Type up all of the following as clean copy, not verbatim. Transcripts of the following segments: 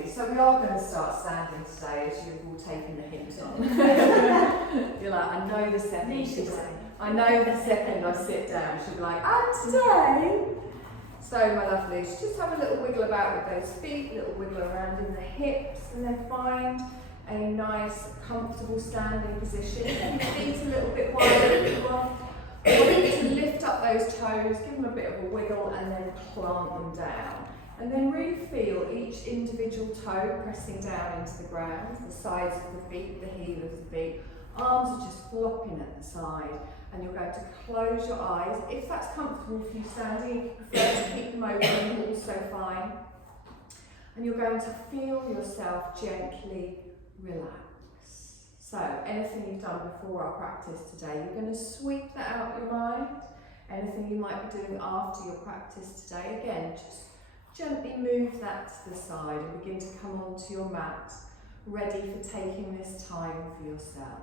Lovely. So we are going to start standing today, as you've all taken the hint on. You're like, I know the second I sit down, she'll be like, and today. So my lovelies, just have a little wiggle about with those feet, a little wiggle around in the hips, and then find a nice, comfortable standing position. Your feet a little bit wider if you want. I want you to lift up those toes, give them a bit of a wiggle, and then plant them down. And then really feel each individual toe pressing down into the ground, the sides of the feet, the heel of the feet. Arms are just flopping at the side, and you're going to close your eyes. If that's comfortable for you standing, if you prefer to keep them open, also fine. And you're going to feel yourself gently relax. So, anything you've done before our practice today, you're going to sweep that out of your mind. Anything you might be doing after your practice today, again, just gently move that to the side and begin to come onto your mat, ready for taking this time for yourself.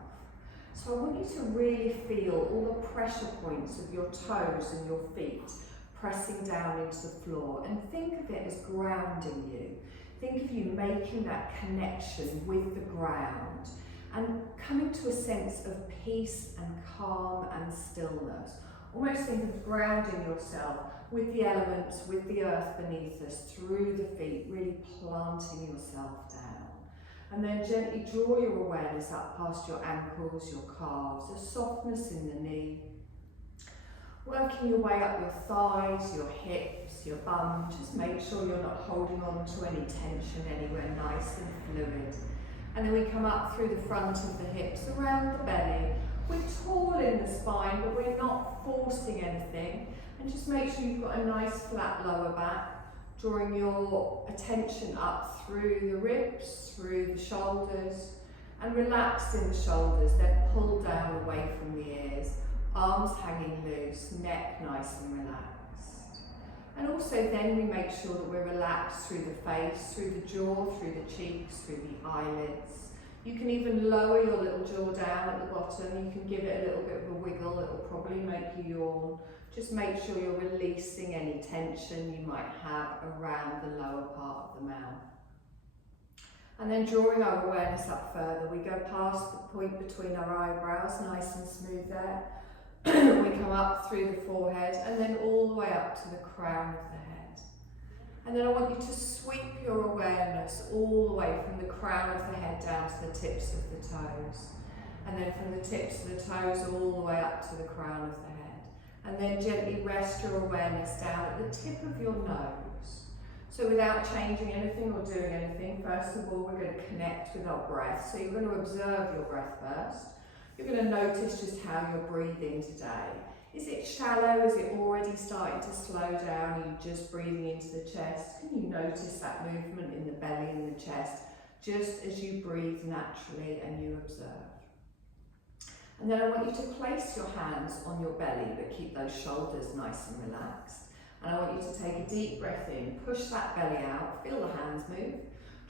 So I want you to really feel all the pressure points of your toes and your feet pressing down into the floor, and think of it as grounding you. Think of you making that connection with the ground and coming to a sense of peace and calm and stillness. Almost think of grounding yourself with the elements, with the earth beneath us, through the feet, really planting yourself down. And then gently draw your awareness up past your ankles, your calves, a softness in the knee. Working your way up your thighs, your hips, your bum. Just make sure you're not holding on to any tension anywhere, nice and fluid. And then we come up through the front of the hips, around the belly. We're tall in the spine, but we're not forcing anything. And just make sure you've got a nice flat lower back, drawing your attention up through the ribs, through the shoulders, and relax in the shoulders, then pull down away from the ears, arms hanging loose, neck nice and relaxed. And also then we make sure that we're relaxed through the face, through the jaw, through the cheeks, through the eyelids. You can even lower your little jaw down at the bottom. You can give it a little bit of a wiggle. It will probably make you yawn. Just make sure you're releasing any tension you might have around the lower part of the mouth. And then drawing our awareness up further, we go past the point between our eyebrows, nice and smooth there. We come up through the forehead and then all the way up to the crown of the head. And then I want you to sweep your awareness all the way from the crown of the head down to the tips of the toes. And then from the tips of the toes all the way up to the crown of the head. And then gently rest your awareness down at the tip of your nose. So without changing anything or doing anything, first of all, we're going to connect with our breath. So you're going to observe your breath first. You're going to notice just how you're breathing today. Is it shallow? Is it already starting to slow down? Are you just breathing into the chest? Can you notice that movement in the belly and the chest, just as you breathe naturally and you observe? And then I want you to place your hands on your belly, but keep those shoulders nice and relaxed. And I want you to take a deep breath in, push that belly out, feel the hands move,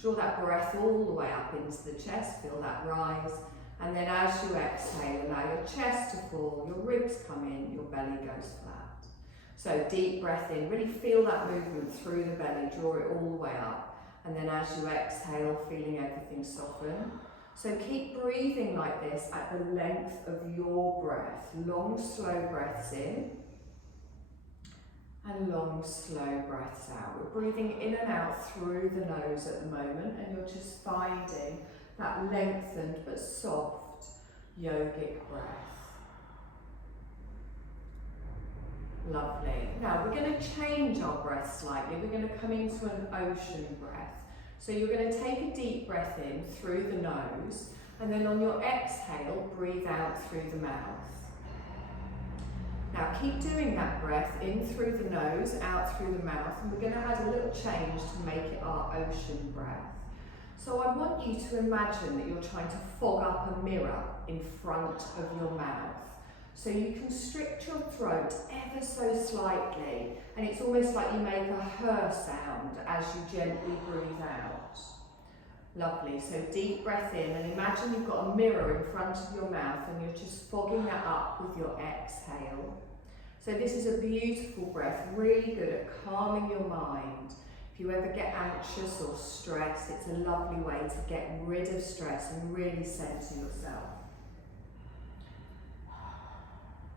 draw that breath all the way up into the chest, feel that rise. And then as you exhale, allow your chest to fall, your ribs come in, your belly goes flat. So deep breath in, really feel that movement through the belly, draw it all the way up. And then as you exhale, feeling everything soften. So keep breathing like this at the length of your breath. Long, slow breaths in and long, slow breaths out. We're breathing in and out through the nose at the moment, and you're just finding that lengthened but soft yogic breath. Lovely. Now we're going to change our breath slightly. We're going to come into an ocean breath. So you're going to take a deep breath in through the nose, and then on your exhale, breathe out through the mouth. Now keep doing that breath in through the nose, out through the mouth, and we're going to add a little change to make it our ocean breath. So I want you to imagine that you're trying to fog up a mirror in front of your mouth. So you constrict your throat ever so slightly, and it's almost like you make a her sound as you gently breathe out. Lovely, so deep breath in, and imagine you've got a mirror in front of your mouth and you're just fogging that up with your exhale. So this is a beautiful breath, really good at calming your mind. If you ever get anxious or stressed, it's a lovely way to get rid of stress and really centre yourself.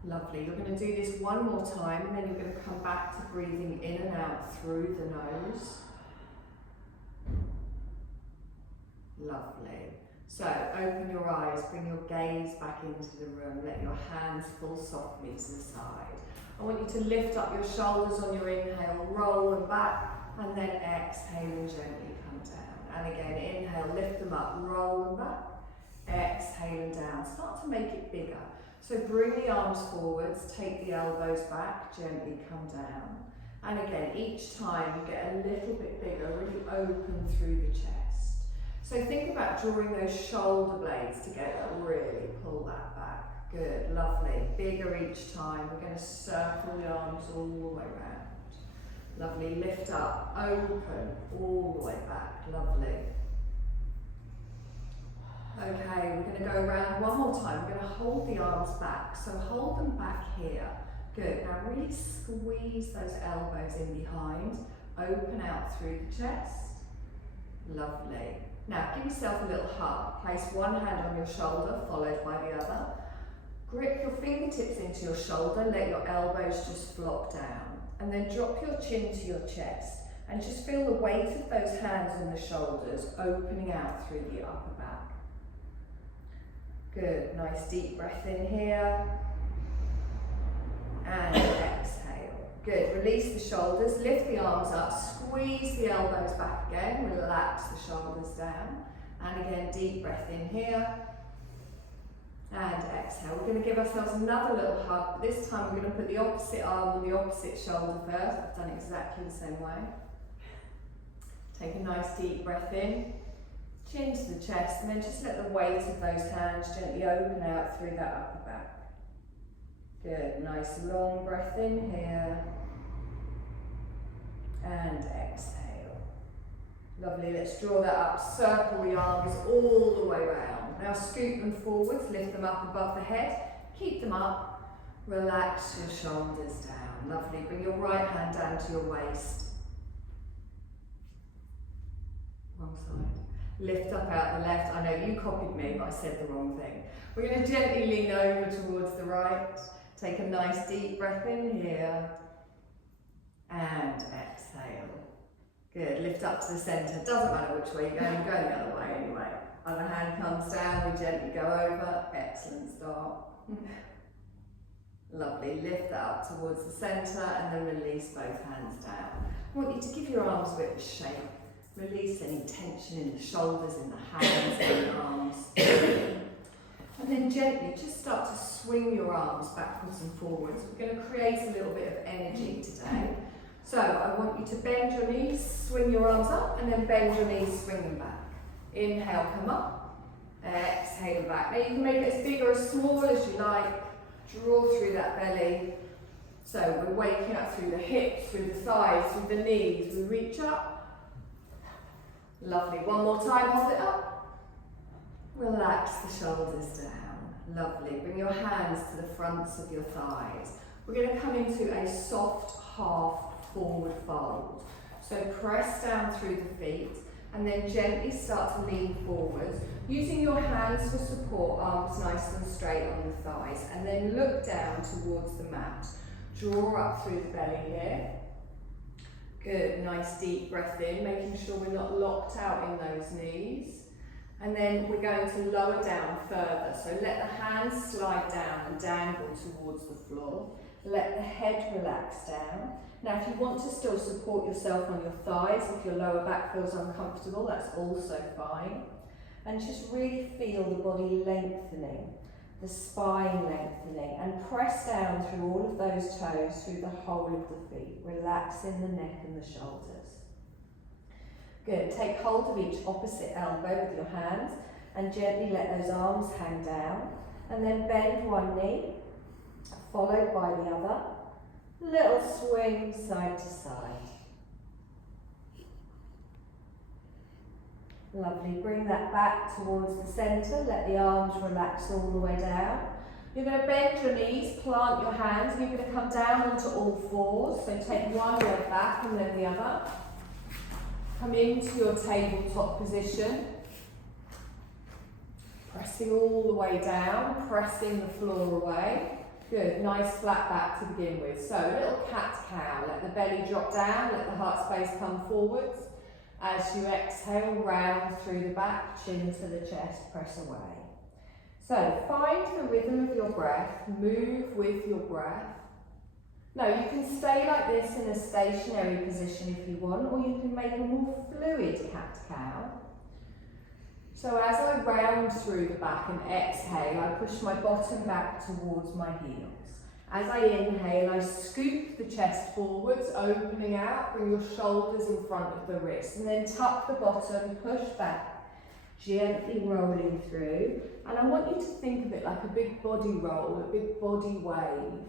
Lovely. You're going to do this one more time, and then you're going to come back to breathing in and out through the nose. Lovely. So open your eyes, bring your gaze back into the room, let your hands fall softly to the side. I want you to lift up your shoulders on your inhale, roll them back, and then exhale and gently come down. And again, inhale, lift them up, roll them back, exhale and down. Start to make it bigger. So bring the arms forwards, take the elbows back, gently come down. And again, each time you get a little bit bigger, really open through the chest. So think about drawing those shoulder blades together, really pull that back. Good, lovely. Bigger each time. We're going to circle the arms all the way around. Lovely, lift up, open, all the way back, lovely. Okay, we're going to go around one more time. We're going to hold the arms back, so hold them back here. Good, now really squeeze those elbows in behind, open out through the chest. Lovely. Now give yourself a little hug. Place one hand on your shoulder, followed by the other. Grip your fingertips into your shoulder, let your elbows just flop down. And then drop your chin to your chest. And just feel the weight of those hands on the shoulders opening out through the upper back. Good, nice deep breath in here. And exhale. Good, release the shoulders, lift the arms up, squeeze the elbows back again, relax the shoulders down. And again, deep breath in here. And exhale. We're going to give ourselves another little hug. This time we're going to put the opposite arm on the opposite shoulder first. I've done it exactly the same way. Take a nice deep breath in, chin to the chest, and then just let the weight of those hands gently open out through that upper back. Good, nice long breath in here. And exhale. Lovely, let's draw that up. Circle the arms all the way around. Now scoot them forwards, lift them up above the head, keep them up, relax your shoulders down. Lovely, bring your right hand down to your waist. Wrong side. Lift up out the left. I know you copied me, but I said the wrong thing. We're going to gently lean over towards the right. Take a nice deep breath in here. And exhale. Good, lift up to the centre. Doesn't matter which way you're going the other way anyway. Other hand comes down, we gently go over. Excellent start. Lovely, lift that up towards the centre and then release both hands down. I want you to give your arms a bit of a shake. Release any tension in the shoulders, in the hands, and the arms. And then gently just start to swing your arms backwards and forwards. We're going to create a little bit of energy today. So I want you to bend your knees, swing your arms up, and then bend your knees, swing them back. Inhale, come up. Exhale, back. Now you can make it as big or as small as you like. Draw through that belly. So we're waking up through the hips, through the thighs, through the knees. We reach up. Lovely. One more time, hold it up. Relax the shoulders down. Lovely. Bring your hands to the fronts of your thighs. We're going to come into a soft half forward fold. So press down through the feet and then gently start to lean forward. Using your hands for support, arms nice and straight on the thighs, and then look down towards the mat. Draw up through the belly here. Good, nice deep breath in, making sure we're not locked out in those knees. And then we're going to lower down further. So let the hands slide down and dangle towards the floor. Let the head relax down. Now if you want to still support yourself on your thighs, if your lower back feels uncomfortable, that's also fine. And just really feel the body lengthening, the spine lengthening, and press down through all of those toes, through the whole of the feet, relaxing the neck and the shoulders. Good, take hold of each opposite elbow with your hands and gently let those arms hang down, and then bend one knee, followed by the other. Little swing side to side. Lovely, bring that back towards the centre, let the arms relax all the way down. You're going to bend your knees, plant your hands, and you're going to come down onto all fours. So take one leg back and then the other. Come into your tabletop position. Pressing all the way down, pressing the floor away. Good, nice flat back to begin with. So, little cat-cow. Let the belly drop down, let the heart space come forwards. As you exhale, round through the back, chin to the chest, press away. So, find the rhythm of your breath, move with your breath. Now, you can stay like this in a stationary position if you want, or you can make a more fluid cat-cow. So as I round through the back and exhale, I push my bottom back towards my heels. As I inhale, I scoop the chest forwards, opening out, bring your shoulders in front of the wrists, and then tuck the bottom, push back, gently rolling through. And I want you to think of it like a big body roll, a big body wave.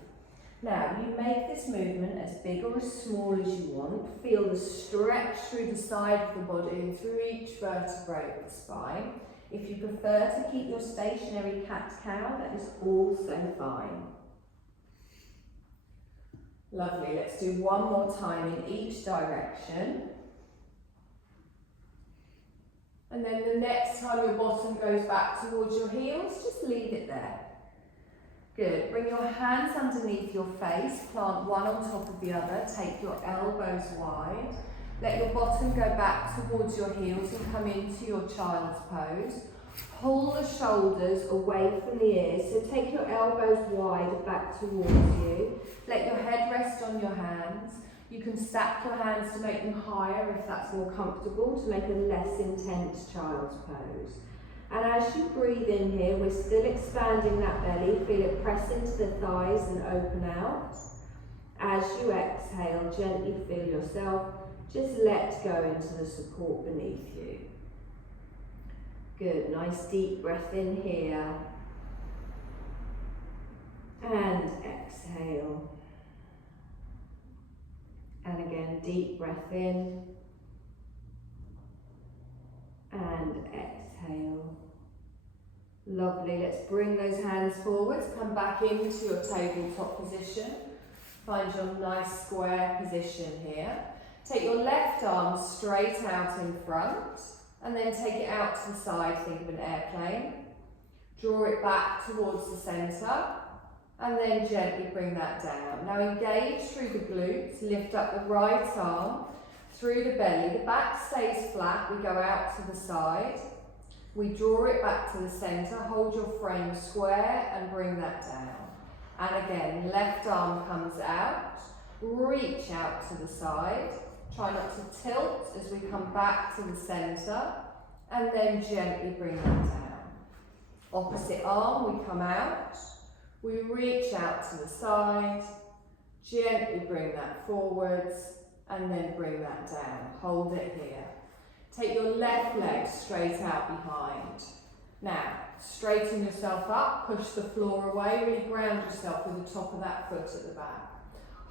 Now, you make this movement as big or as small as you want. Feel the stretch through the side of the body and through each vertebrae of the spine. If you prefer to keep your stationary cat-cow, that is also fine. Lovely, let's do one more time in each direction. And then the next time your bottom goes back towards your heels, just leave it there. Good. Bring your hands underneath your face, plant one on top of the other, take your elbows wide. Let your bottom go back towards your heels and come into your child's pose. Pull the shoulders away from the ears, so take your elbows wide back towards you. Let your head rest on your hands. You can stack your hands to make them higher if that's more comfortable, to make a less intense child's pose. And as you breathe in here, we're still expanding that belly. Feel it press into the thighs and open out. As you exhale, gently feel yourself just let go into the support beneath you. Good, nice deep breath in here. And exhale. And again, deep breath in. And exhale. Lovely, let's bring those hands forwards, come back into your tabletop position. Find your nice square position here. Take your left arm straight out in front and then take it out to the side, think of an airplane. Draw it back towards the centre and then gently bring that down. Now engage through the glutes, lift up the right arm through the belly. The back stays flat, we go out to the side. We draw it back to the centre, hold your frame square and bring that down. And again, left arm comes out, reach out to the side. Try not to tilt as we come back to the centre and then gently bring that down. Opposite arm, we come out, we reach out to the side, gently bring that forwards and then bring that down. Hold it here. Take your left leg straight out behind. Now, straighten yourself up, push the floor away, really ground yourself with the top of that foot at the back.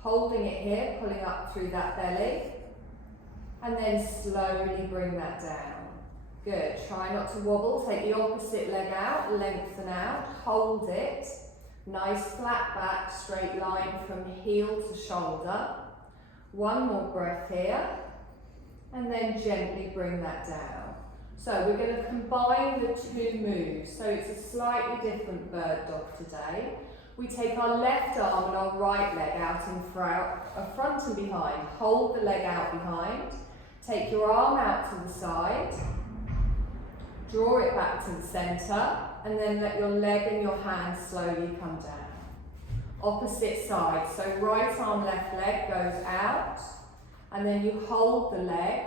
Holding it here, pulling up through that belly, and then slowly bring that down. Good, try not to wobble, take the opposite leg out, lengthen out, hold it. Nice flat back, straight line from heel to shoulder. One more breath here. And then gently bring that down. So we're going to combine the two moves. So it's a slightly different bird dog today. We take our left arm and our right leg out in front and behind. Hold the leg out behind. Take your arm out to the side. Draw it back to the centre. And then let your leg and your hand slowly come down. Opposite side. So right arm, left leg goes out. And then you hold the leg,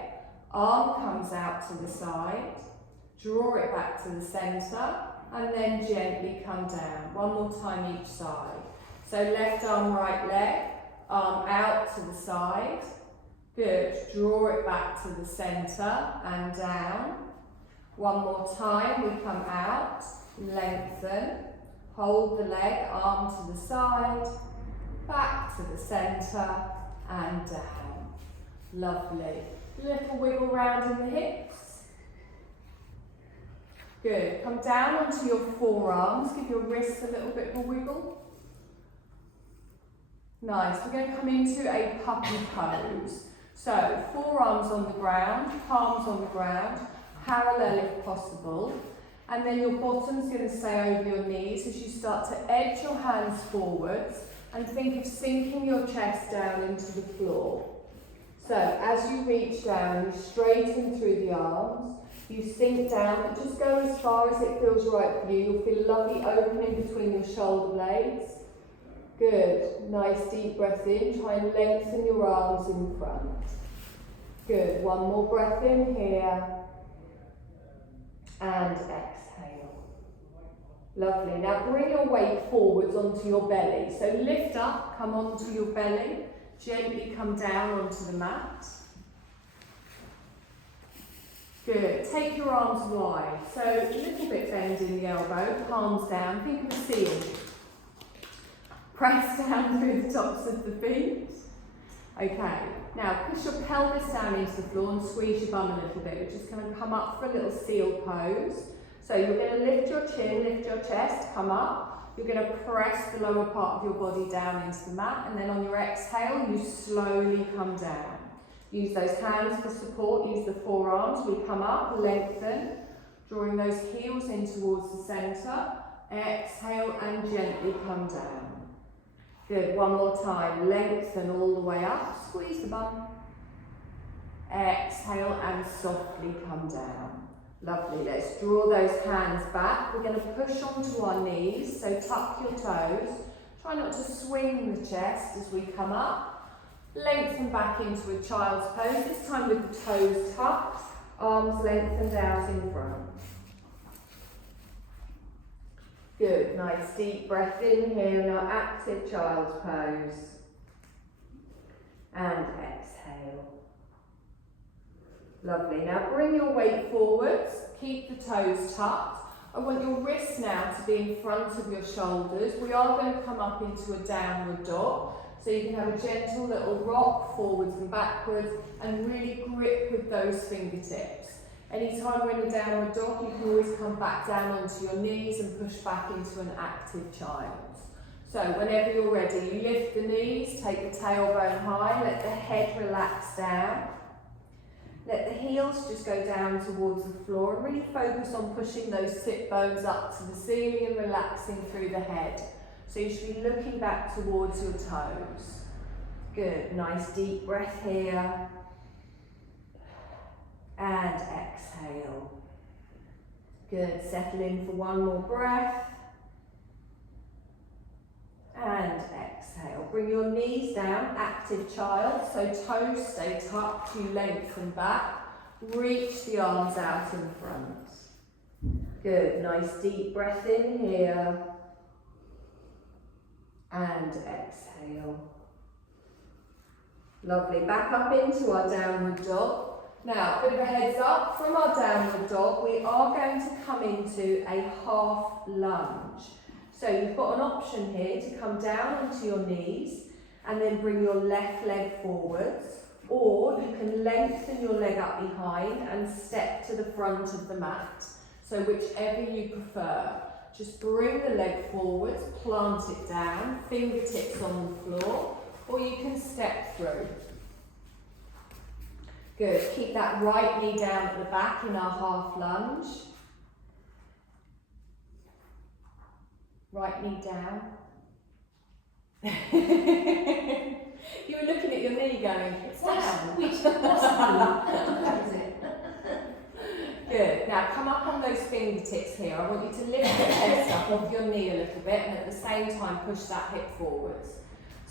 arm comes out to the side, draw it back to the centre, and then gently come down. One more time each side. So left arm, right leg, arm out to the side. Good, draw it back to the centre and down. One more time, we come out, lengthen, hold the leg, arm to the side, back to the centre and down. Lovely. Little wiggle round in the hips. Good. Come down onto your forearms. Give your wrists a little bit of a wiggle. Nice. We're going to come into a puppy pose. So, forearms on the ground, palms on the ground, parallel if possible. And then your bottom's going to stay over your knees as you start to edge your hands forwards and think of sinking your chest down into the floor. So, as you reach down, you straighten through the arms, you sink down, but just go as far as it feels right for you. You'll feel a lovely opening between your shoulder blades. Good. Nice deep breath in. Try and lengthen your arms in front. Good. One more breath in here. And exhale. Lovely. Now bring your weight forwards onto your belly. So lift up, come onto your belly. Gently come down onto the mat. Good. Take your arms wide. So a little bit bend in the elbow, palms down. Think of a seal. Press down through the tops of the feet. Okay. Now push your pelvis down into the floor and squeeze your bum a little bit. We're just going to come up for a little seal pose. So you're going to lift your chin, lift your chest, come up. You're going to press the lower part of your body down into the mat, and then on your exhale, you slowly come down. Use those hands for support, use the forearms. We come up, lengthen, drawing those heels in towards the centre. Exhale and gently come down. Good, one more time. Lengthen all the way up, squeeze the bum. Exhale and softly come down. Lovely, let's draw those hands back. We're going to push onto our knees, so tuck your toes. Try not to swing the chest as we come up. Lengthen back into a child's pose, this time with the toes tucked, arms lengthened out in front. Good, nice deep breath in here in our active child's pose. And exhale. Lovely, now bring your weight forwards, keep the toes tucked. I want your wrists now to be in front of your shoulders. We are going to come up into a downward dog. So you can have a gentle little rock forwards and backwards and really grip with those fingertips. Anytime we're in a downward dog, you can always come back down onto your knees and push back into an active child. So whenever you're ready, you lift the knees, take the tailbone high, let the head relax down. Let the heels just go down towards the floor and really focus on pushing those sit bones up to the ceiling and relaxing through the head. So you should be looking back towards your toes. Good, nice deep breath here. And exhale. Good, settle in for one more breath. And exhale. Bring your knees down, active child. So toes stay tucked, you lengthen back. Reach the arms out in front. Good, nice deep breath in here. And exhale. Lovely, back up into our downward dog. Now, a bit of a heads up, from our downward dog, we are going to come into a half lunge. So you've got an option here to come down onto your knees and then bring your left leg forwards, or you can lengthen your leg up behind and step to the front of the mat. So whichever you prefer. Just bring the leg forwards, plant it down, fingertips on the floor, or you can step through. Good, keep that right knee down at the back in our half lunge. Right knee down. You were looking at your knee going, it's down. Good, now come up on those fingertips here. I want you to lift your chest up off your knee a little bit and at the same time push that hip forwards.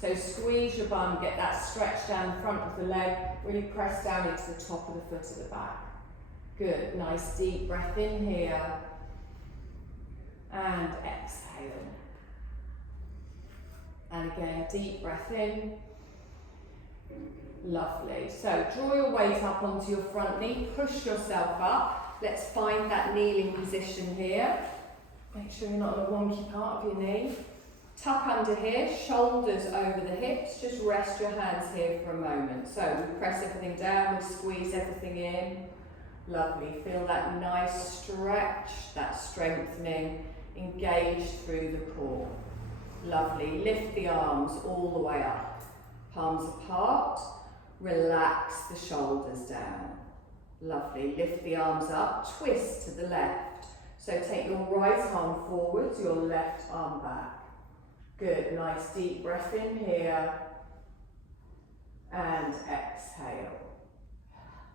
So squeeze your bum, get that stretch down the front of the leg, really press down into the top of the foot at the back. Good, nice deep breath in here. And exhale. And again, deep breath in. Lovely. So draw your weight up onto your front knee, push yourself up. Let's find that kneeling position here. Make sure you're not on a wonky part of your knee. Tuck under here, shoulders over the hips. Just rest your hands here for a moment. So we press everything down, we squeeze everything in. Lovely. Feel that nice stretch, that strengthening. Engage through the core. Lovely. Lift the arms all the way up. Palms apart. Relax the shoulders down. Lovely. Lift the arms up, twist to the left. So take your right arm forwards, your left arm back. Good. Nice deep breath in here. And exhale.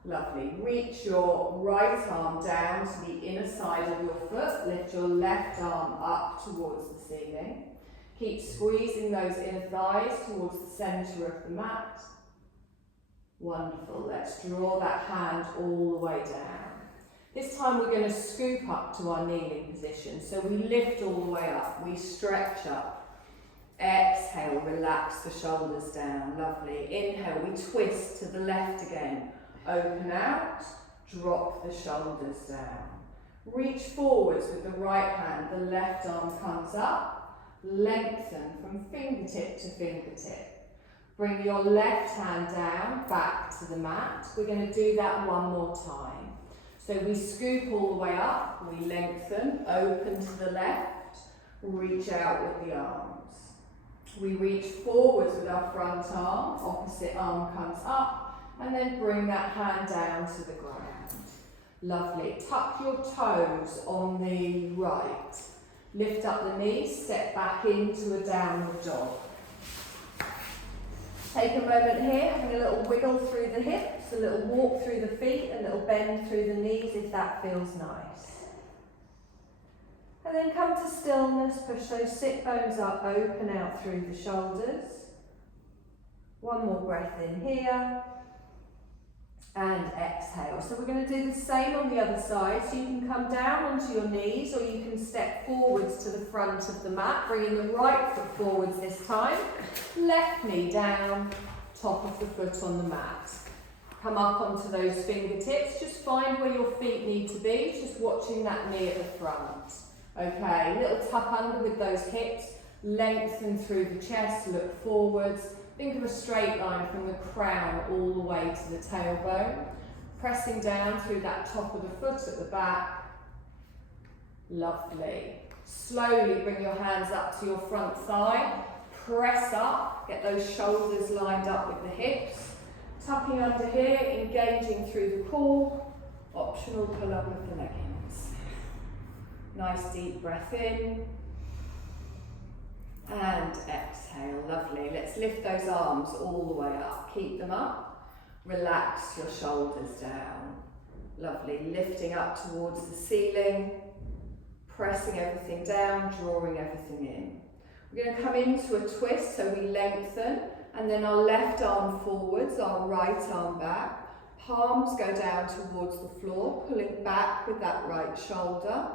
Lovely. Reach your right arm down to the inner side of your foot. Lift your left arm up towards the ceiling. Keep squeezing those inner thighs towards the centre of the mat. Wonderful. Let's draw that hand all the way down. This time we're going to scoop up to our kneeling position. So we lift all the way up. We stretch up. Exhale, relax the shoulders down. Lovely. Inhale, we twist to the left again. Open out, drop the shoulders down. Reach forwards with the right hand. The left arm comes up. Lengthen from fingertip to fingertip. Bring your left hand down, back to the mat. We're going to do that one more time. So we scoop all the way up, we lengthen, open to the left, reach out with the arms. We reach forwards with our front arm, opposite arm comes up, and then bring that hand down to the ground. Lovely. Tuck your toes on the right. Lift up the knees, step back into a downward dog. Take a moment here, having a little wiggle through the hips, a little walk through the feet, a little bend through the knees if that feels nice. And then come to stillness, push those sit bones up, open out through the shoulders. One more breath in here. And exhale. So we're going to do the same on the other side. So you can come down onto your knees or you can step forwards to the front of the mat, bringing the right foot forwards this time. Left knee down, top of the foot on the mat. Come up onto those fingertips. Just find where your feet need to be, just watching that knee at the front. Okay, little tuck under with those hips. Lengthen through the chest, look forwards. Think of a straight line from the crown all the way to the tailbone. Pressing down through that top of the foot at the back. Lovely. Slowly bring your hands up to your front thigh. Press up. Get those shoulders lined up with the hips. Tucking under here, engaging through the core. Optional pull up with the leggings. Nice deep breath in. And exhale, lovely. Let's lift those arms all the way up. Keep them up. Relax your shoulders down. Lovely. Lifting up towards the ceiling. Pressing everything down, drawing everything in. We're going to come into a twist, so we lengthen. And then our left arm forwards, our right arm back. Palms go down towards the floor, pulling back with that right shoulder.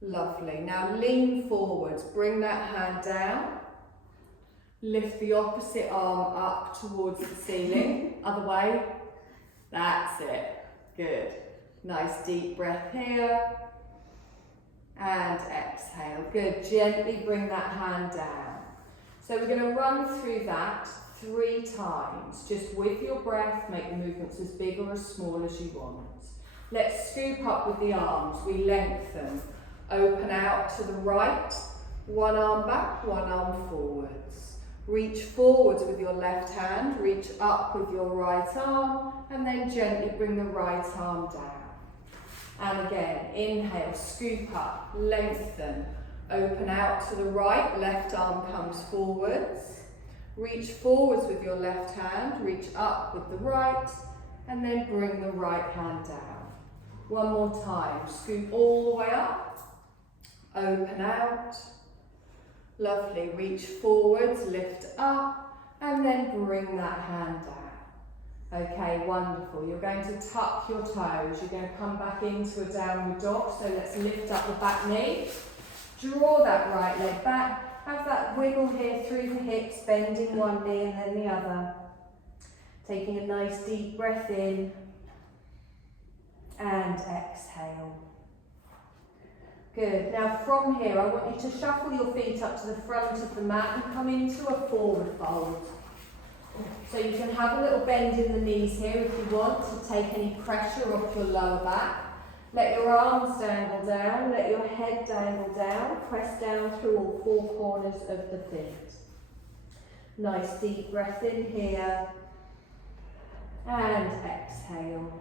Lovely. Now lean forwards, bring that hand down. Lift the opposite arm up towards the ceiling. Other way. That's it. Good. Nice deep breath here. And exhale. Good. Gently bring that hand down. So we're going to run through that 3 times. Just with your breath, make the movements as big or as small as you want. Let's scoop up with the arms. We lengthen. Open out to the right, one arm back, one arm forwards. Reach forwards with your left hand, reach up with your right arm, and then gently bring the right arm down. And again, inhale, scoop up, lengthen, open out to the right, left arm comes forwards. Reach forwards with your left hand, reach up with the right, and then bring the right hand down. One more time, scoop all the way up. Open out. Lovely. Reach forwards, lift up, and then bring that hand down. Okay, wonderful. You're going to tuck your toes. You're going to come back into a downward dog. So let's lift up the back knee. Draw that right leg back. Have that wiggle here through the hips, bending one knee and then the other. Taking a nice deep breath in and exhale. Good. Now from here, I want you to shuffle your feet up to the front of the mat and come into a forward fold. So you can have a little bend in the knees here if you want to take any pressure off your lower back. Let your arms dangle down, let your head dangle down, press down through all 4 corners of the feet. Nice deep breath in here And exhale.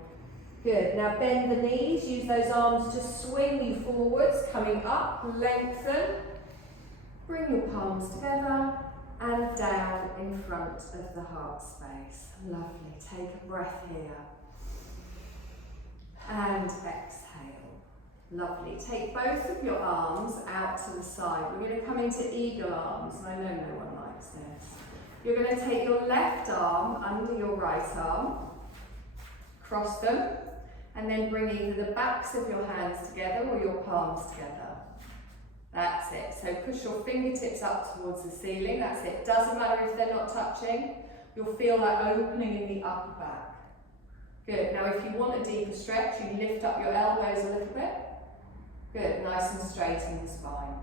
Good. Now bend the knees, use those arms to swing you forwards, coming up, lengthen. Bring your palms together and down in front of the heart space. Lovely. Take a breath here. And exhale. Lovely. Take both of your arms out to the side. We're going to come into eagle arms, and I know no one likes this. You're going to take your left arm under your right arm, cross them, and then bring either the backs of your hands together or your palms together. That's it. So push your fingertips up towards the ceiling. That's it. Doesn't matter if they're not touching. You'll feel that opening in the upper back. Good. Now if you want a deeper stretch, you lift up your elbows a little bit. Good. Nice and straight in the spine.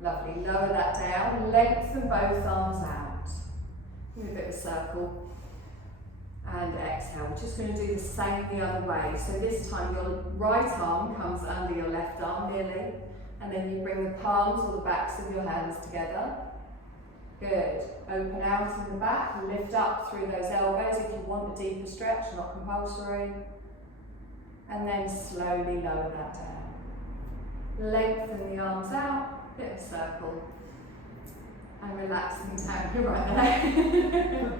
Lovely. Lower that down. Lengthen both arms out. Give me a bit of a circle. And exhale. We're just going to do the same the other way. So this time your right arm comes under your left arm nearly. And then you bring the palms or the backs of your hands together. Good. Open out in the back. Lift up through those elbows if you want a deeper stretch, not compulsory. And then slowly lower that down. Lengthen the arms out. Bit of a circle. And relaxing down right there.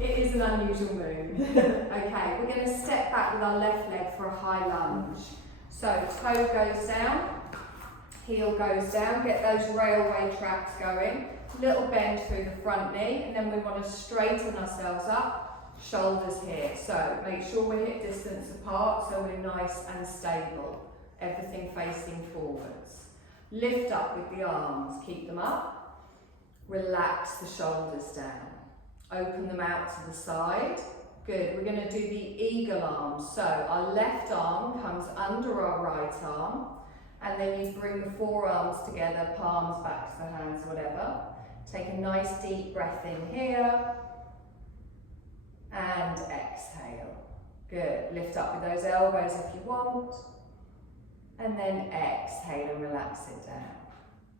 It is an unusual move. Okay, we're going to step back with our left leg for a high lunge. So toe goes down. Heel goes down, get those railway tracks going, little bend through the front knee, and then we want to straighten ourselves up, shoulders here. So make sure we're hip distance apart so we're nice and stable, everything facing forwards. Lift up with the arms, keep them up, relax the shoulders down, open them out to the side. Good, we're going to do the eagle arm. So our left arm comes under our right arm, and then you bring the forearms together, palms, backs, the hands, whatever. Take a nice deep breath in here. And exhale. Good. Lift up with those elbows if you want. And then exhale and relax it down.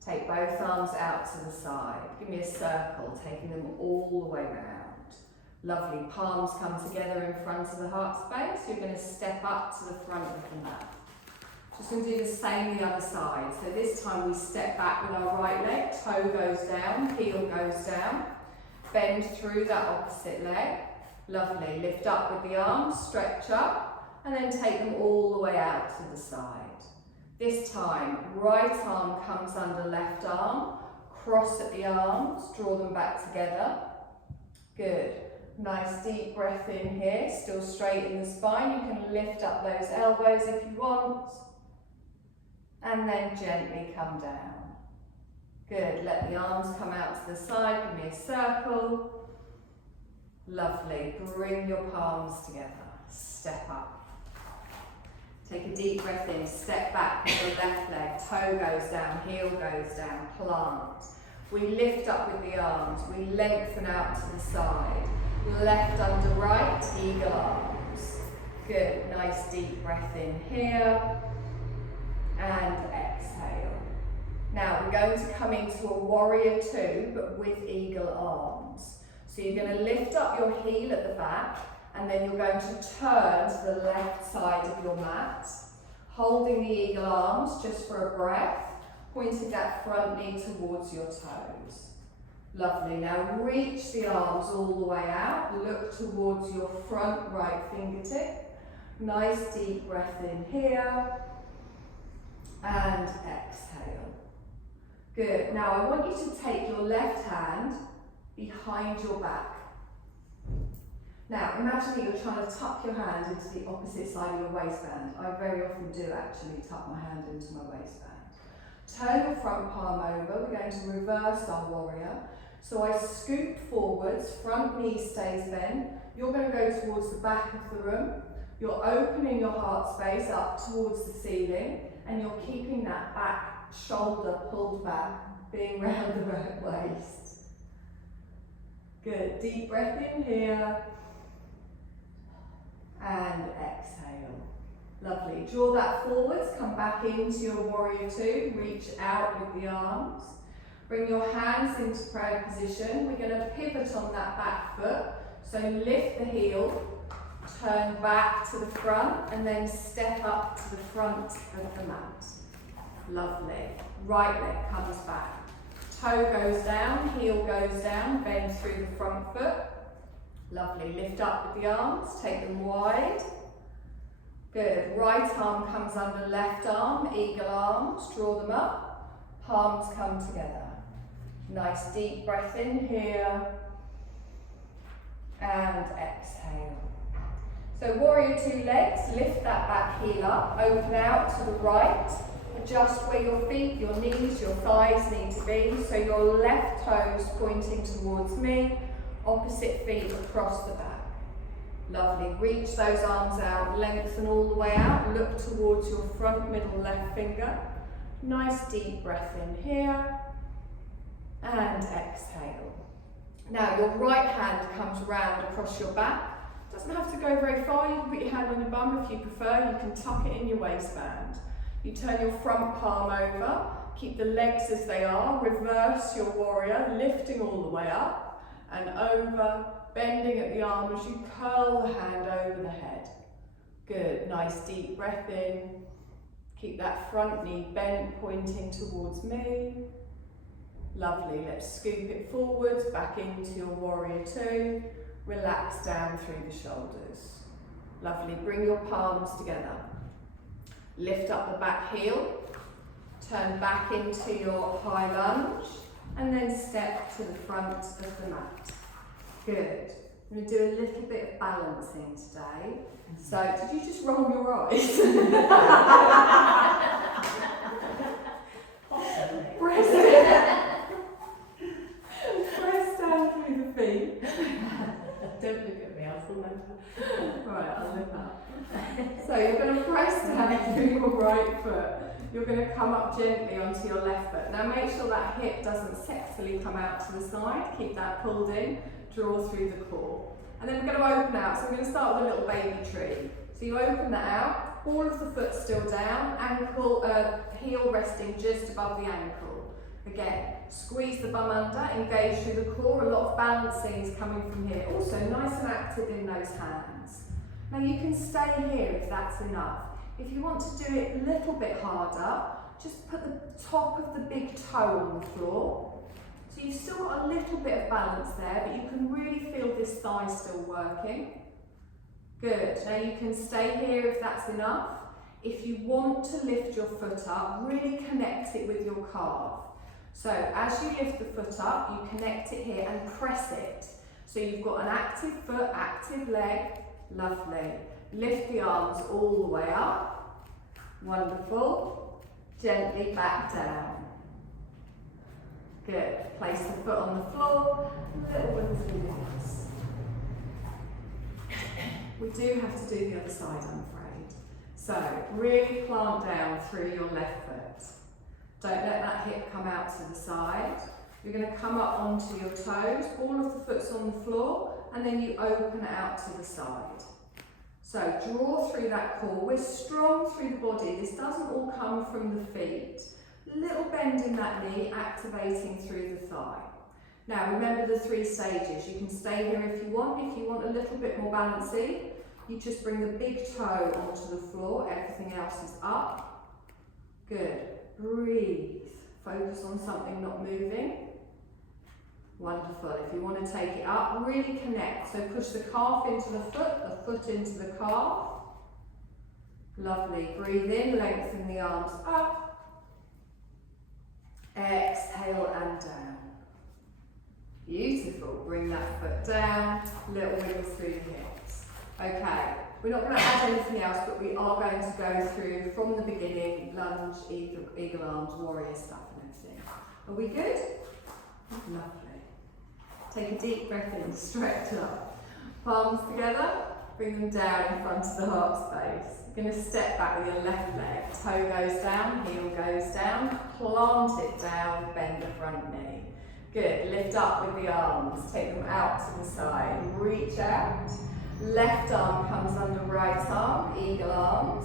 Take both arms out to the side. Give me a circle, taking them all the way round. Lovely. Palms come together in front of the heart space. You're going to step up to the front of the mat. Just going to do the same the other side. So this time we step back with our right leg, toe goes down, heel goes down. Bend through that opposite leg. Lovely. Lift up with the arms, stretch up, and then take them all the way out to the side. This time, right arm comes under left arm, cross at the arms, draw them back together. Good. Nice deep breath in here, still straight in the spine. You can lift up those elbows if you want. And then gently come down. Good, let the arms come out to the side, give me a circle. Lovely, bring your palms together, step up. Take a deep breath in, step back with the left leg, toe goes down, heel goes down, plant. We lift up with the arms, we lengthen out to the side. Left under right, eagle arms. Good, nice deep breath in here. And exhale. Now we're going to come into a warrior two, but with eagle arms. So you're going to lift up your heel at the back, and then you're going to turn to the left side of your mat, holding the eagle arms just for a breath, pointing that front knee towards your toes. Lovely. Now reach the arms all the way out, look towards your front right fingertip. Nice deep breath in here. And exhale. Good. Now I want you to take your left hand behind your back. Now imagine that you're trying to tuck your hand into the opposite side of your waistband. I very often do actually tuck my hand into my waistband. Turn your front palm over. We're going to reverse our warrior. So I scoop forwards, front knee stays bent. You're going to go towards the back of the room. You're opening your heart space up towards the ceiling, and you're keeping that back shoulder pulled back, being round the right waist. Good, deep breath in here, and exhale. Lovely, draw that forwards, come back into your warrior two, reach out with the arms. Bring your hands into prayer position. We're going to pivot on that back foot. So lift the heel, turn back to the front, and then step up to the front of the mat. Lovely. Right leg comes back. Toe goes down, heel goes down, bend through the front foot. Lovely. Lift up with the arms, take them wide. Good. Right arm comes under left arm, eagle arms, draw them up. Palms come together. Nice deep breath in here. And exhale. So warrior two legs, lift that back heel up, open out to the right. Adjust where your feet, your knees, your thighs need to be. So your left toes pointing towards me, opposite feet across the back. Lovely. Reach those arms out, lengthen all the way out. Look towards your front middle left finger. Nice deep breath in here. And exhale. Now your right hand comes round across your back. Doesn't have to go very far. You can put your hand on your bum if you prefer. You can tuck it in your waistband. You turn your front palm over. Keep the legs as they are. Reverse your warrior, lifting all the way up and over. Bending at the arm as you curl the hand over the head. Good, nice deep breath in. Keep that front knee bent, pointing towards me. Lovely, let's scoop it forwards, back into your warrior two. Relax down through the shoulders. Lovely, bring your palms together. Lift up the back heel. Turn back into your high lunge. And then step to the front of the mat. Good. I'm going to do a little bit of balancing today. So, did you just roll your eyes? Press down through the feet. Don't look at me, I'll fall over. Right, I'll look up. So you're going to press down through your right foot. You're going to come up gently onto your left foot. Now make sure that hip doesn't sexily come out to the side. Keep that pulled in. Draw through the core. And then we're going to open out. So we're going to start with a little baby tree. So you open that out, all of the foot still down, ankle, heel resting just above the ankle. Again, squeeze the bum under, engage through the core. A lot of balancing is coming from here. Also nice and active in those hands. Now you can stay here if that's enough. If you want to do it a little bit harder, just put the top of the big toe on the floor. So you've still got a little bit of balance there, but you can really feel this thigh still working. Good. Now you can stay here if that's enough. If you want to lift your foot up, really connect it with your calf. So as you lift the foot up, you connect it here and press it. So you've got an active foot, active leg. Lovely. Lift the arms all the way up. Wonderful. Gently back down. Good. Place the foot on the floor. Little wiggle through the hips. We do have to do the other side, I'm afraid. So really plant down through your left foot. Don't let that hip come out to the side. You're going to come up onto your toes. All of the foot's on the floor, and then you open it out to the side. So draw through that core. We're strong through the body. This doesn't all come from the feet. Little bend in that knee, activating through the thigh. Now remember the 3 stages. You can stay here if you want. If you want a little bit more balancing, you just bring the big toe onto the floor. Everything else is up. Good. Breathe. Focus on something not moving. Wonderful. If you want to take it up, really connect. So push the calf into the foot into the calf. Lovely. Breathe in, lengthen the arms up. Exhale and down. Beautiful. Bring that foot down. Little wiggle through the hips. Okay. We're not going to add anything else, but we are going to go through from the beginning, lunge, eagle arms, warrior stuff and everything. Are we good? Lovely. Take a deep breath in, stretch up. Palms together, bring them down in front of the heart space. You're going to step back with your left leg. Toe goes down, heel goes down, plant it down, bend the front knee. Good, lift up with the arms, take them out to the side, reach out. Left arm comes under right arm, eagle arms.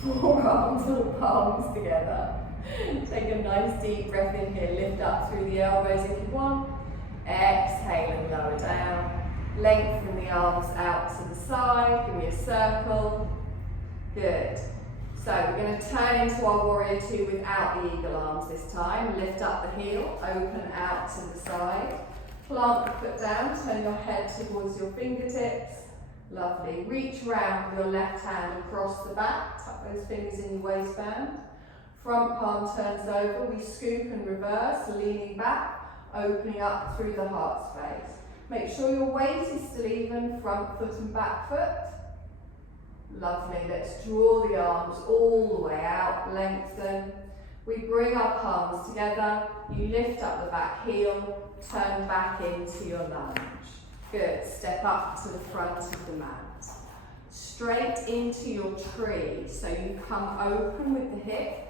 Forearms or palms together. Take a nice deep breath in here, lift up through the elbows if you want. Exhale and lower down. Lengthen the arms out to the side, give me a circle. Good. So we're going to turn into our warrior two without the eagle arms this time. Lift up the heel, open out to the side. Plant the foot down, turn your head towards your fingertips. Lovely. Reach round with your left hand across the back. Tuck those fingers in your waistband. Front palm turns over. We scoop and reverse, leaning back, opening up through the heart space. Make sure your weight is still even, front foot and back foot. Lovely. Let's draw the arms all the way out, lengthen. We bring our palms together. You lift up the back heel, turn back into your lunge. Good. Step up to the front of the mat. Straight into your tree. So you come open with the hip.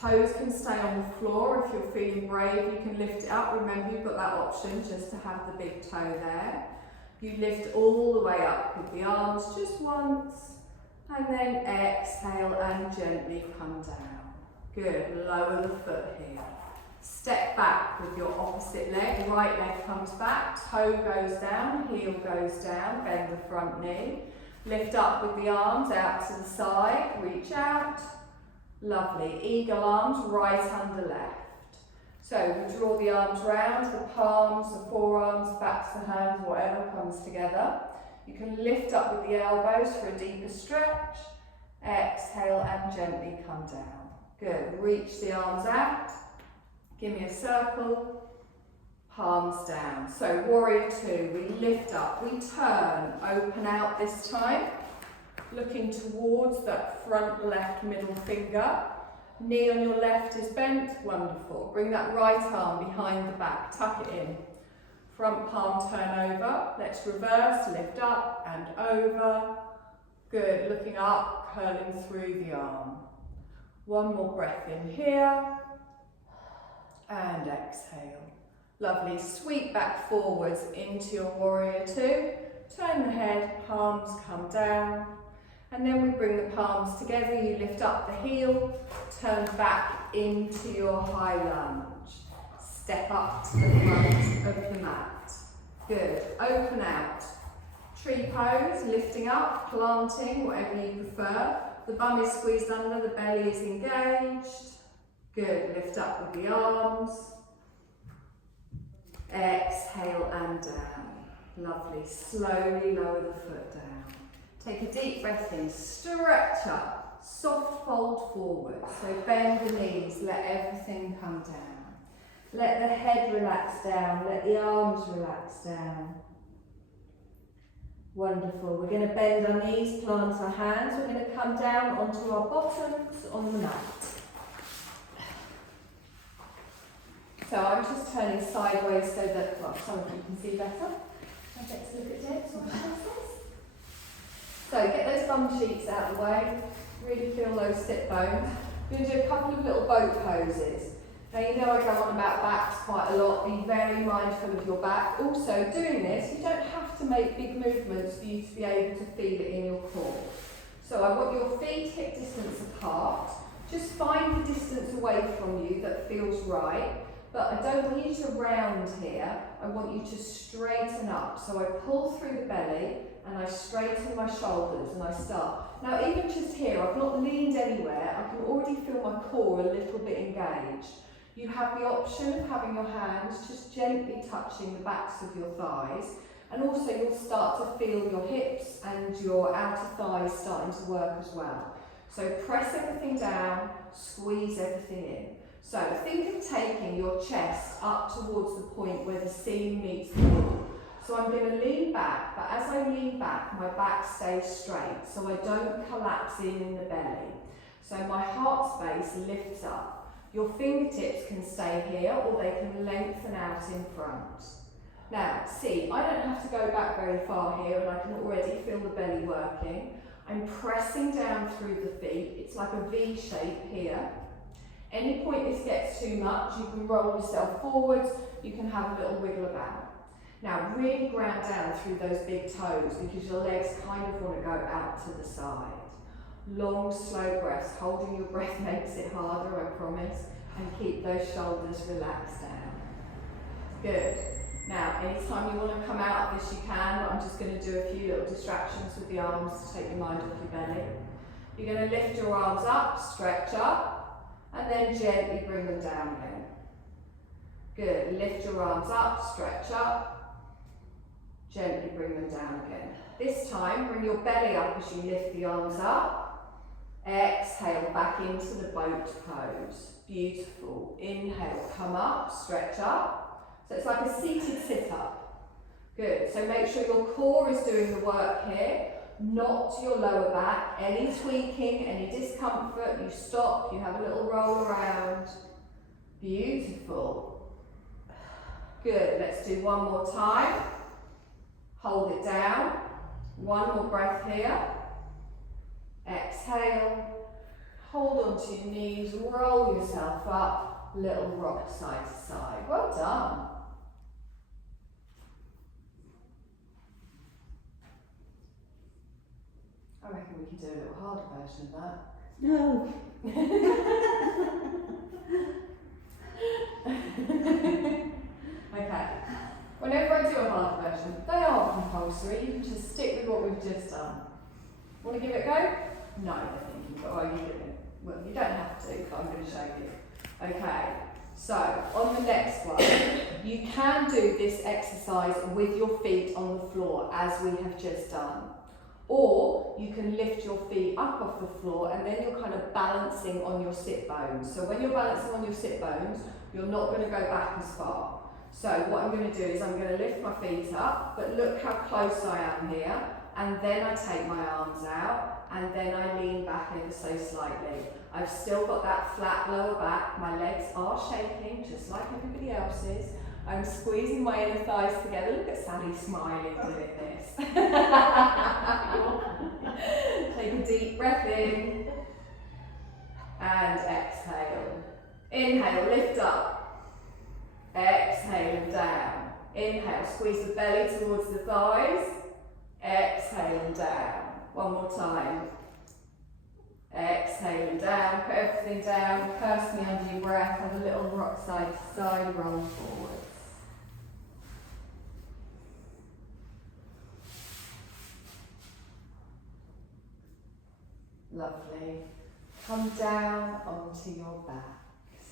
Toes can stay on the floor. If you're feeling brave, you can lift it up. Remember, you've got that option just to have the big toe there. You lift all the way up with the arms just once. And then exhale and gently come down. Good. Lower the foot here. Step back with your opposite leg. Right leg comes back. Toe goes down. Heel goes down. Bend the front knee. Lift up with the arms out to the side. Reach out. Lovely. Eagle arms, right under left. So we draw the arms round, the palms, the forearms, backs of the hands, whatever comes together. You can lift up with the elbows for a deeper stretch. Exhale and gently come down. Good. Reach the arms out. Give me a circle. Palms down. So warrior two, we lift up, we turn, open out this time. Looking towards that front left middle finger. Knee on your left is bent, wonderful. Bring that right arm behind the back, tuck it in. Front palm turn over, let's reverse, lift up and over. Good, looking up, curling through the arm. One more breath in here. And exhale. Lovely, sweep back forwards into your warrior two. Turn the head, palms come down. And then we bring the palms together, you lift up the heel, turn back into your high lunge. Step up to the front of the mat. Good, open out. Tree pose, lifting up, planting, whatever you prefer. The bum is squeezed under, the belly is engaged. Good, lift up with the arms. Exhale and down. Lovely, slowly lower the foot down. Take a deep breath in, stretch up, soft fold forward. So bend the knees, let everything come down. Let the head relax down, let the arms relax down. Wonderful. We're going to bend our knees, plant our hands. We're going to come down onto our bottoms on the mat. So I'm just turning sideways so that, well, some of you can see better. Let's look at Deb's on So get those bum cheeks out of the way, really feel those sit bones. We're going to do a couple of little boat poses. Now you know I go on about backs quite a lot, be very mindful of your back. Also doing this, you don't have to make big movements for you to be able to feel it in your core. So I want your feet hip distance apart, just find the distance away from you that feels right. But I don't want you to round here, I want you to straighten up. So I pull through the belly and I straighten my shoulders and I start. Now even just here, I've not leaned anywhere, I can already feel my core a little bit engaged. You have the option of having your hands just gently touching the backs of your thighs, and also you'll start to feel your hips and your outer thighs starting to work as well. So press everything down, squeeze everything in. So think of taking your chest up towards the point where the ceiling meets the wall. So I'm going to lean back, but as I lean back, my back stays straight, so I don't collapse in the belly. So my heart space lifts up. Your fingertips can stay here, or they can lengthen out in front. Now, see, I don't have to go back very far here, and I can already feel the belly working. I'm pressing down through the feet. It's like a V shape here. Any point this gets too much, you can roll yourself forwards, you can have a little wiggle about. Now really ground down through those big toes because your legs kind of want to go out to the side. Long, slow breaths. Holding your breath makes it harder, I promise. And keep those shoulders relaxed down. Good. Now, anytime you want to come out of this, you can, but I'm just going to do a few little distractions with the arms to take your mind off your belly. You're going to lift your arms up, stretch up, and then gently bring them down again. Good. Lift your arms up, stretch up, gently bring them down again. This time, bring your belly up as you lift the arms up. Exhale, back into the boat pose. Beautiful. Inhale, come up, stretch up. So it's like a seated sit-up. Good. So make sure your core is doing the work here, not your lower back. Any tweaking, any discomfort, you stop, you have a little roll around. Beautiful. Good. Let's do one more time. Hold it down. One more breath here. Exhale. Hold on to your knees. Roll yourself up. Little rock side to side. Well done. I reckon we can do a little harder version of that. No. Okay. Whenever I do a hard version, they are compulsory. You can just stick with what we've just done. Want to give it a go? No, they're thinking, but you do. Well, you don't have to, but I'm going to show you. Okay. So, on the next one, you can do this exercise with your feet on the floor, as we have just done. Or you can lift your feet up off the floor and then you're kind of balancing on your sit bones. So when you're balancing on your sit bones, you're not going to go back as far. So what I'm going to do is I'm going to lift my feet up, but look how close I am here. And then I take my arms out and then I lean back ever so slightly. I've still got that flat lower back. My legs are shaking just like everybody else's. I'm squeezing my inner thighs together. Look at Sally smiling doing this. Take a deep breath in and exhale. Inhale, lift up. Exhale and down. Inhale, squeeze the belly towards the thighs. Exhale and down. One more time. Exhale and down. Put everything down. Curse me under your breath. Have a little rock side to side roll forward. Lovely. Come down onto your backs.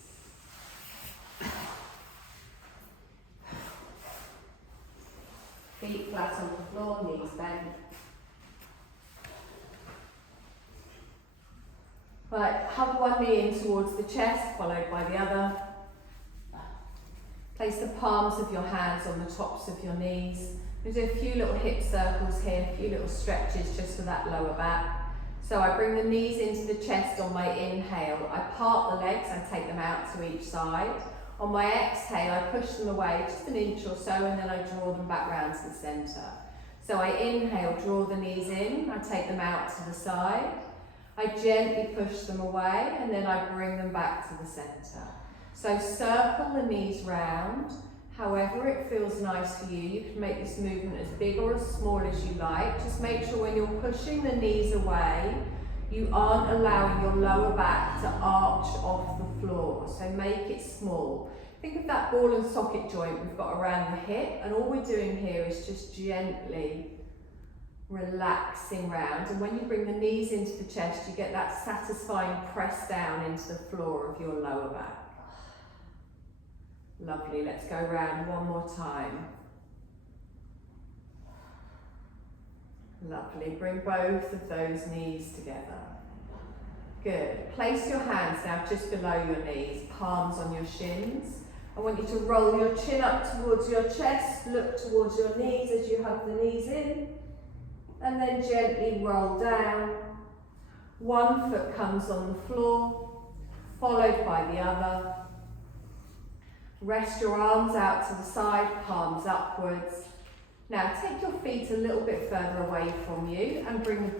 Feet flat on the floor, knees bent. Right, hug one knee in towards the chest, followed by the other. Place the palms of your hands on the tops of your knees. We'll do a few little hip circles here, a few little stretches just for that lower back. So I bring the knees into the chest on my inhale. I part the legs, I take them out to each side. On my exhale, I push them away just an inch or so and then I draw them back round to the centre. So I inhale, draw the knees in, I take them out to the side. I gently push them away and then I bring them back to the centre. So circle the knees round. However it feels nice for you, you can make this movement as big or as small as you like. Just make sure when you're pushing the knees away, you aren't allowing your lower back to arch off the floor. So make it small. Think of that ball and socket joint we've got around the hip, and all we're doing here is just gently relaxing round. And when you bring the knees into the chest, you get that satisfying press down into the floor of your lower back. Lovely, let's go round one more time. Lovely, bring both of those knees together. Good, place your hands now just below your knees, palms on your shins. I want you to roll your chin up towards your chest, look towards your knees as you hug the knees in, and then gently roll down. One foot comes on the floor, followed by the other. Rest your arms out to the side, palms upwards. Now take your feet a little bit further away from you and bring the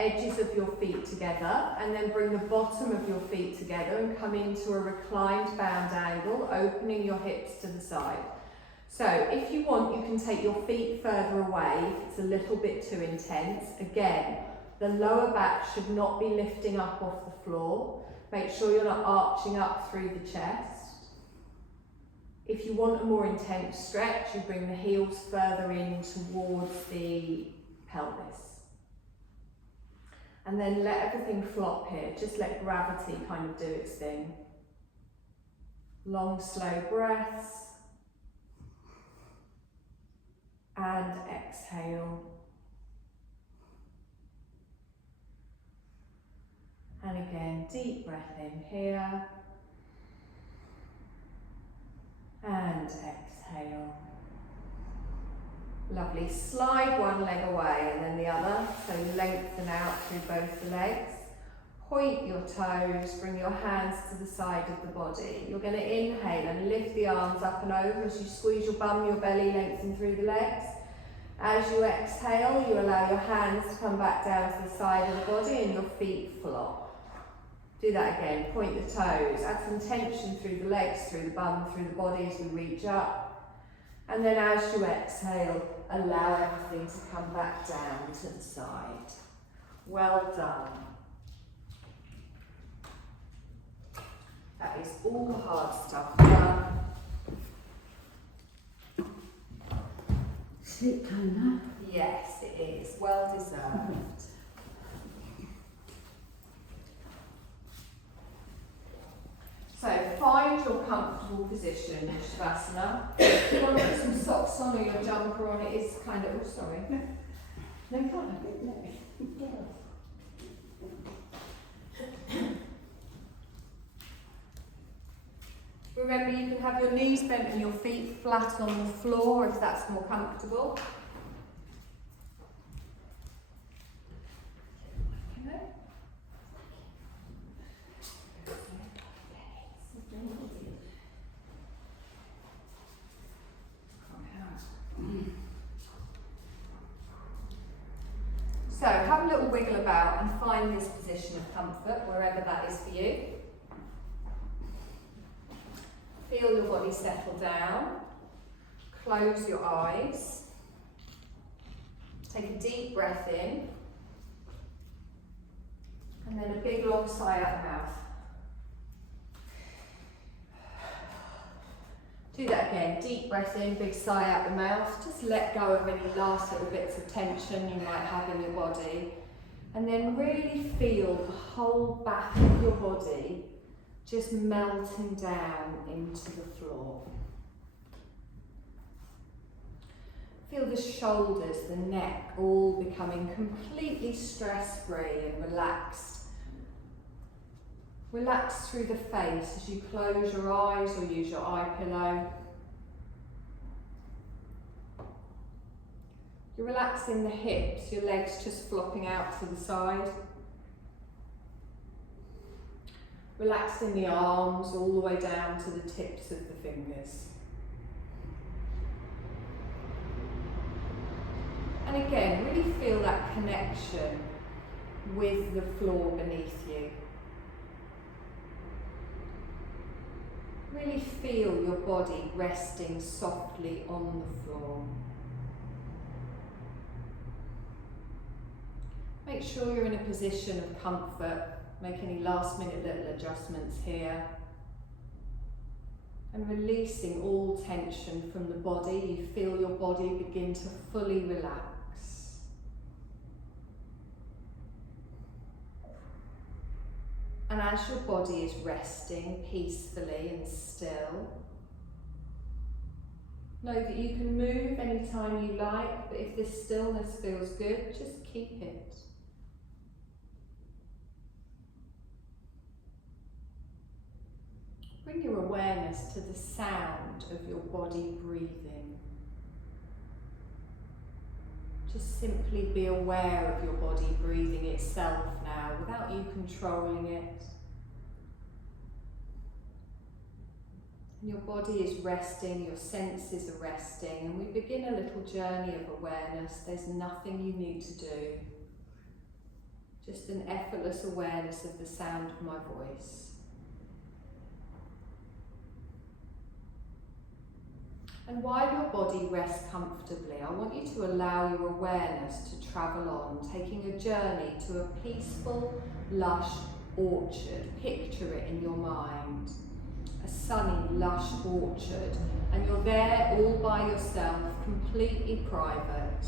edges of your feet together, and then bring the bottom of your feet together and come into a reclined bound angle, opening your hips to the side. So if you want, you can take your feet further away if it's a little bit too intense. Again, the lower back should not be lifting up off the floor. Make sure you're not arching up through the chest. If you want a more intense stretch, you bring the heels further in towards the pelvis. And then let everything flop here. Just let gravity kind of do its thing. Long, slow breaths. And exhale. And again, deep breath in here. And exhale. Lovely. Slide one leg away and then the other. So lengthen out through both the legs. Point your toes, bring your hands to the side of the body. You're going to inhale and lift the arms up and over as you squeeze your bum, your belly, lengthen through the legs. As you exhale, you allow your hands to come back down to the side of the body and your feet flop. Do that again. Point the toes, add some tension through the legs, through the bum, through the body as we reach up. And then as you exhale, allow everything to come back down to the side. Well done. That is all the hard stuff done. Sleep time now. Yes, it is. Well deserved. So find your comfortable position in Shavasana. If you want to put some socks on or your jumper on, it is kind of, oh sorry. No, you can't have it, no. Remember, you can have your knees bent and your feet flat on the floor if that's more comfortable. Okay. So have a little wiggle about and find this position of comfort wherever that is for you. Feel your body settle down. Close your eyes. Take a deep breath in. And then a big long sigh out the mouth. Do that again. Deep breath in, big sigh out the mouth. Just let go of any last little bits of tension you might have in your body. And then really feel the whole back of your body just melting down into the floor. Feel the shoulders, the neck, all becoming completely stress-free and relaxed. Relax through the face as you close your eyes or use your eye pillow. You're relaxing the hips, your legs just flopping out to the side. Relaxing the arms all the way down to the tips of the fingers. And again, really feel that connection with the floor beneath you. Really feel your body resting softly on the floor. Make sure you're in a position of comfort. Make any last minute little adjustments here. And releasing all tension from the body, you feel your body begin to fully relax. And as your body is resting peacefully and still, know that you can move anytime you like, but if this stillness feels good, just keep it. Bring your awareness to the sound of your body breathing. Just simply be aware of your body breathing itself now, without you controlling it. And your body is resting, your senses are resting, and we begin a little journey of awareness. There's nothing you need to do. Just an effortless awareness of the sound of my voice. And while your body rests comfortably, I want you to allow your awareness to travel on, taking a journey to a peaceful, lush orchard. Picture it in your mind. a sunny, lush orchard, and you're there all by yourself, completely private.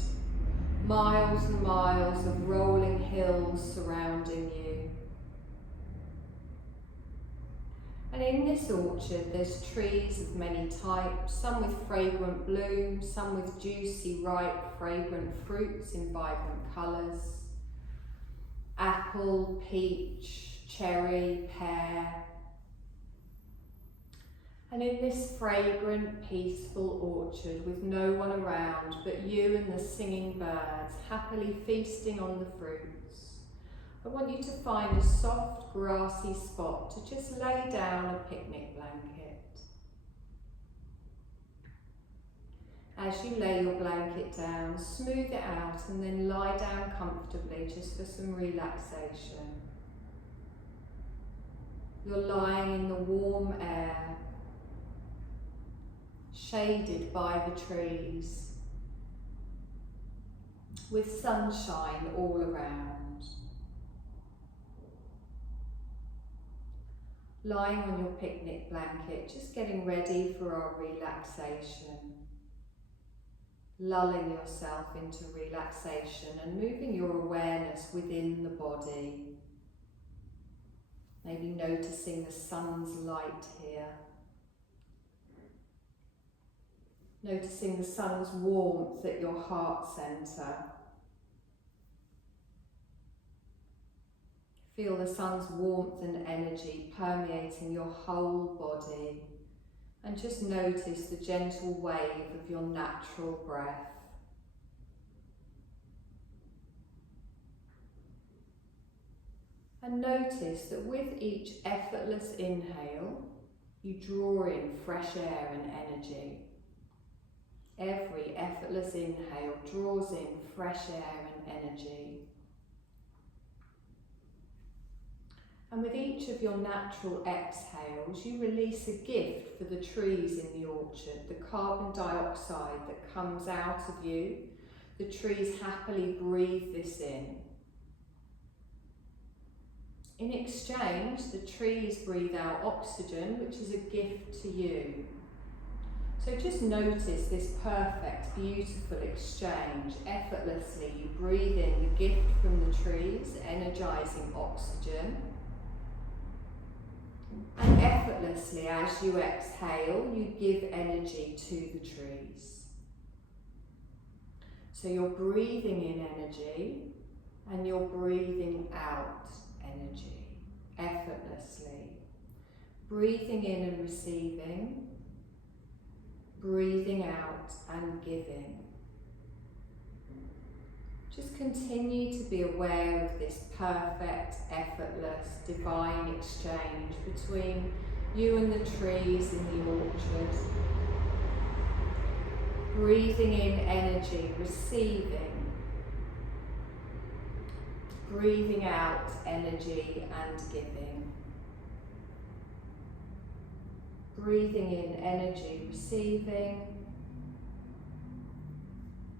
Miles and miles of rolling hills surrounding you. And in this orchard there's trees of many types, some with fragrant blooms, some with juicy, ripe, fragrant fruits in vibrant colours. Apple, peach, cherry, pear. And in this fragrant, peaceful orchard with no one around but you and the singing birds happily feasting on the fruits, I want you to find a soft, grassy spot to just lay down a picnic blanket. As you lay your blanket down, smooth it out and then lie down comfortably just for some relaxation. You're lying in the warm air, shaded by the trees, with sunshine all around. Lying on your picnic blanket, just getting ready for our relaxation. Lulling yourself into relaxation and moving your awareness within the body. Maybe noticing the sun's light here. Noticing the sun's warmth at your heart centre. Feel the sun's warmth and energy permeating your whole body. And just notice the gentle wave of your natural breath. And notice that with each effortless inhale, you draw in fresh air and energy. Every effortless inhale draws in fresh air and energy. And with each of your natural exhales, you release a gift for the trees in the orchard, the carbon dioxide that comes out of you. The trees happily breathe this in. In exchange, the trees breathe out oxygen, which is a gift to you. So just notice this perfect, beautiful exchange. Effortlessly, you breathe in the gift from the trees, energizing oxygen. And effortlessly, as you exhale, you give energy to the trees. So you're breathing in energy and you're breathing out energy, effortlessly. Breathing in and receiving, breathing out and giving. Just continue to be aware of this perfect, effortless, divine exchange between you and the trees in the orchard. Breathing in energy, receiving. Breathing out energy and giving. Breathing in energy, receiving.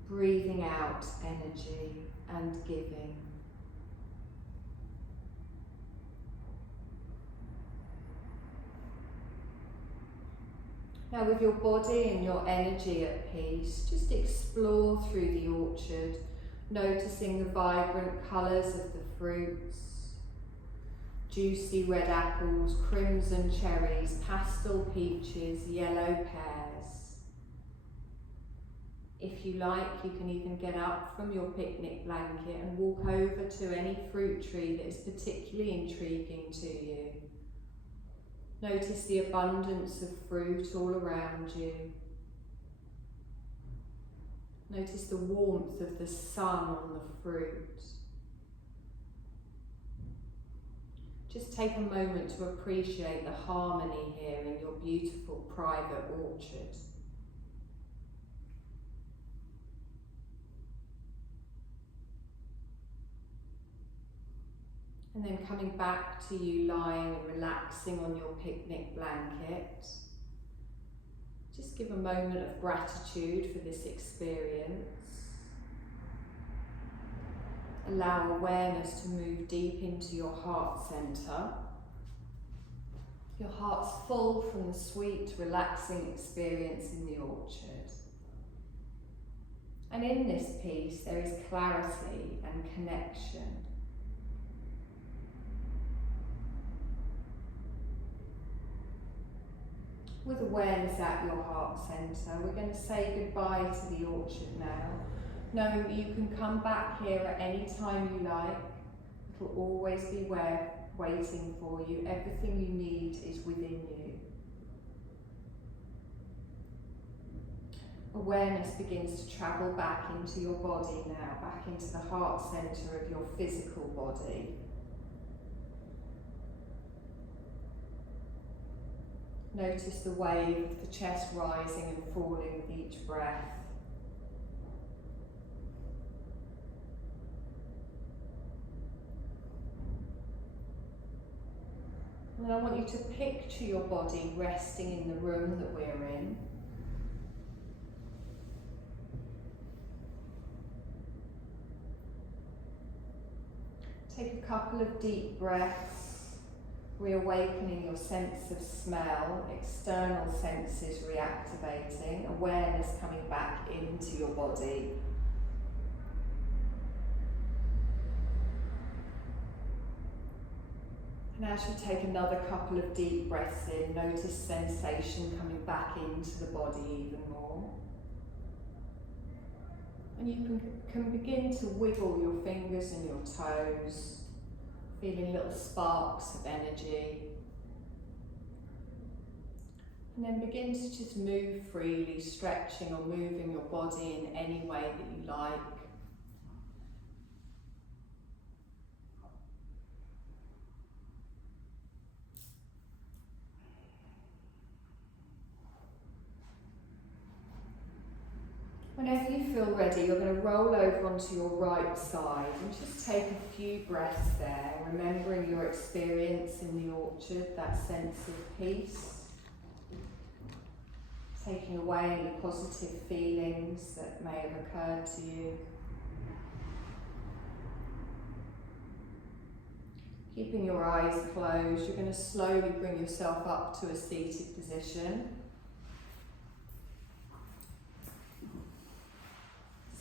Breathing out energy and giving. Now with your body and your energy at peace, just explore through the orchard, noticing the vibrant colours of the fruits. Juicy red apples, crimson cherries, pastel peaches, yellow pears. If you like, you can even get up from your picnic blanket and walk over to any fruit tree that is particularly intriguing to you. Notice the abundance of fruit all around you. Notice the warmth of the sun on the fruit. Just take a moment to appreciate the harmony here in your beautiful private orchard. And then coming back to you lying and relaxing on your picnic blanket. Just give a moment of gratitude for this experience. Allow awareness to move deep into your heart centre. Your heart's full from the sweet, relaxing experience in the orchard. And in this piece, there is clarity and connection. With awareness at your heart centre, we're going to say goodbye to the orchard now, knowing that you can come back here at any time you like. It will always be waiting for you. Everything you need is within you. Awareness begins to travel back into your body now, back into the heart centre of your physical body. Notice the wave of the chest rising and falling with each breath. And I want you to picture your body resting in the room that we're in. Take a couple of deep breaths, reawakening your sense of smell, external senses reactivating, awareness coming back into your body. And as you take another couple of deep breaths in, notice sensation coming back into the body even more. And you can begin to wiggle your fingers and your toes, feeling little sparks of energy. And then begin to just move freely, stretching or moving your body in any way that you like. Whenever you feel ready, you're going to roll over onto your right side and just take a few breaths there, remembering your experience in the orchard, that sense of peace, taking away any positive feelings that may have occurred to you. Keeping your eyes closed, you're going to slowly bring yourself up to a seated position.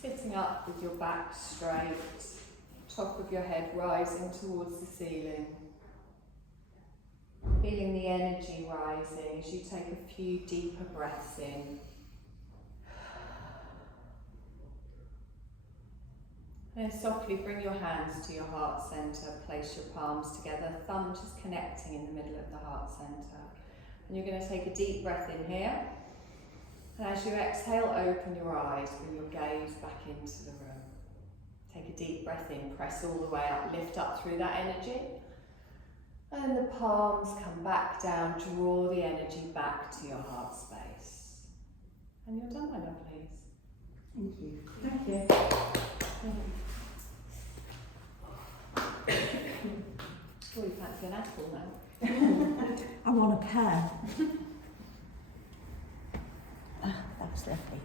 Sitting up with your back straight, top of your head rising towards the ceiling. Feeling the energy rising as you take a few deeper breaths in. And then softly bring your hands to your heart centre, place your palms together, thumb just connecting in the middle of the heart centre. And you're going to take a deep breath in here. And as you exhale, open your eyes, bring your gaze back into the room. Take a deep breath in, press all the way up, lift up through that energy. And the palms come back down, draw the energy back to your heart space. And you're done, my lovelies. Thank you. Thank you. Oh, you fancy an apple now? I want a pear. That's lovely.